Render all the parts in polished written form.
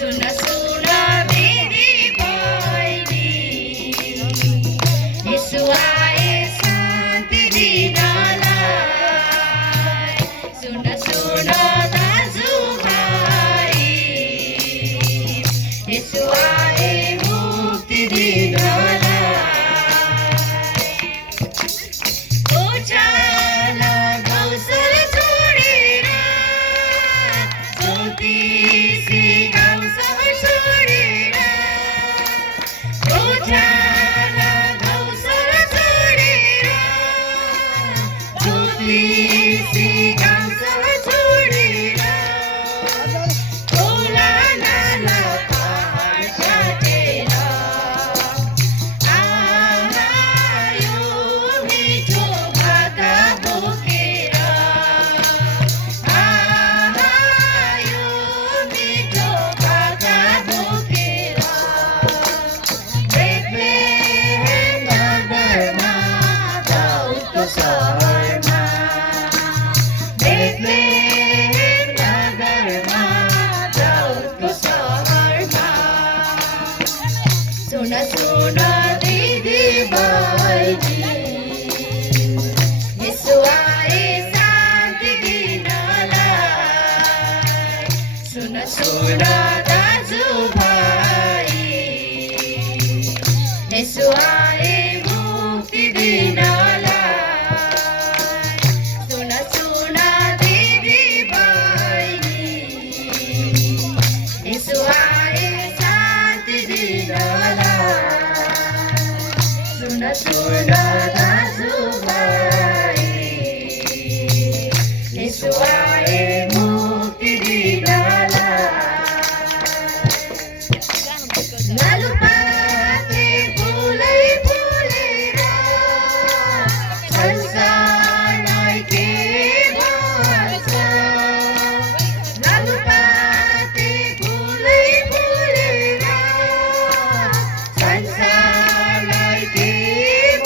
सुन सुन दिदी बहिनी यसो आए शान्ति दिनलाई सुन सुन दाजुभाइ यसो आए मुक्ति दिनलाई ओछाला गौसल छोडेर ज्योतिषी गाउँ सहर छोडेर ओछाला गौसल छोडेर ज्योतिषी गाउँ सहर छोडेर खोला नाला पहाड काटेर आयो मिठो भाका बोकेर आयो मिठो भाका बोकेर बेथलेहेम नगरमा दाउदको सहरमा बेथलेहेम नगरमा दाउदको सहरमा सुन सुन दिदी बहिनी यसो आए शान्ति दिनलाई सुन सुन दाजुभाइ यसो आए मुक्ति दिनलाई सुन सुन दिदी बहिनी यसो आए शान्ति दिनलाई सुन सुन दाजुभाइ यसो आए मुक्ति दिनलाई लालुपाते फुलै फुलेर संसारलाई के भन्छ लालुपाते फुलै फुलेर संसारलाई के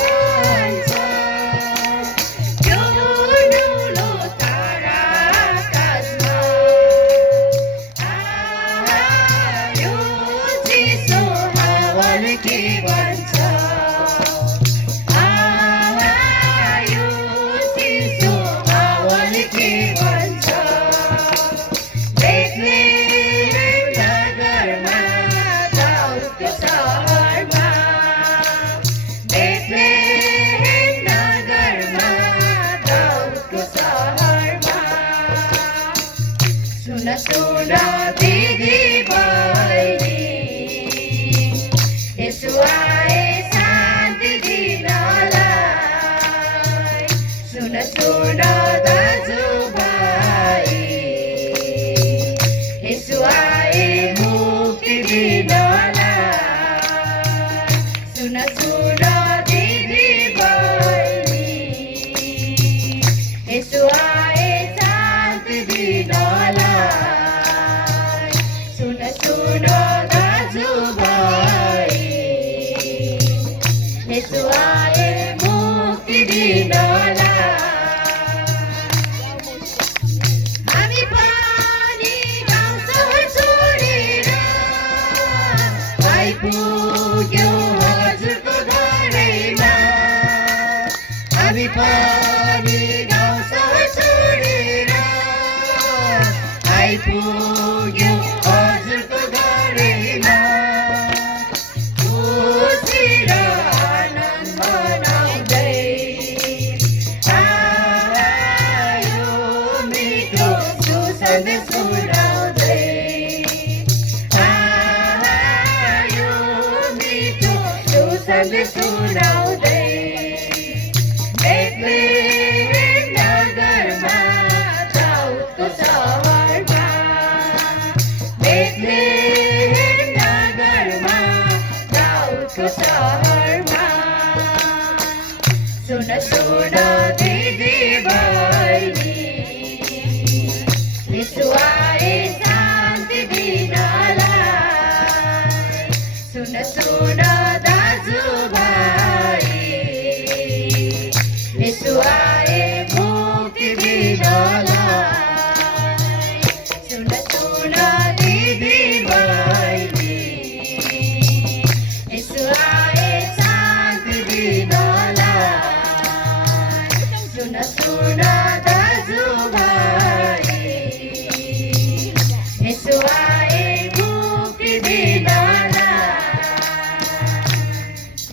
भन्छ यो नौलो तारा आकाशमा आयो चिसो हावाले के भन्छ आयो चिसो हावाले के भन्छ बेथलेहेम नगरमा दाउदको सहरमा बेथलेहेम नगरमा दाउदको सहरमा सुन सुन दिदी बहिनी यसो आए शान्ति दिनलाई सुन सुन दाजुभाइ यसो आए मुक्ति दिनलाई सुन सुन दिदी बहिनी यसो आए शान्ति दिनलाई सुन सुन दाजुभाइ यसो आए मुक्ति दिनलाई हामी पनि गाउँ सहर छोडेर आइपुग्यौँ हजुरको घरैमा हामी पनि गाउँ सहर छोडेर आइपुग्यौँ हजुरको घरैमा खुसी र आनन्द मनाउँदै आयो मिठो सुसन्देश सुनाउँदै आयो मिठो सुसन्देश सुनाउँदै बेथलेहेम नगरमा दाउदको सहरमा बेथलेहेम नगरमा दाउदको सहरमा सुन सुन दिदी बहिनी यसो आए शान्ति दिनलाई सुन सुन दाजुभाइ ગુણોદય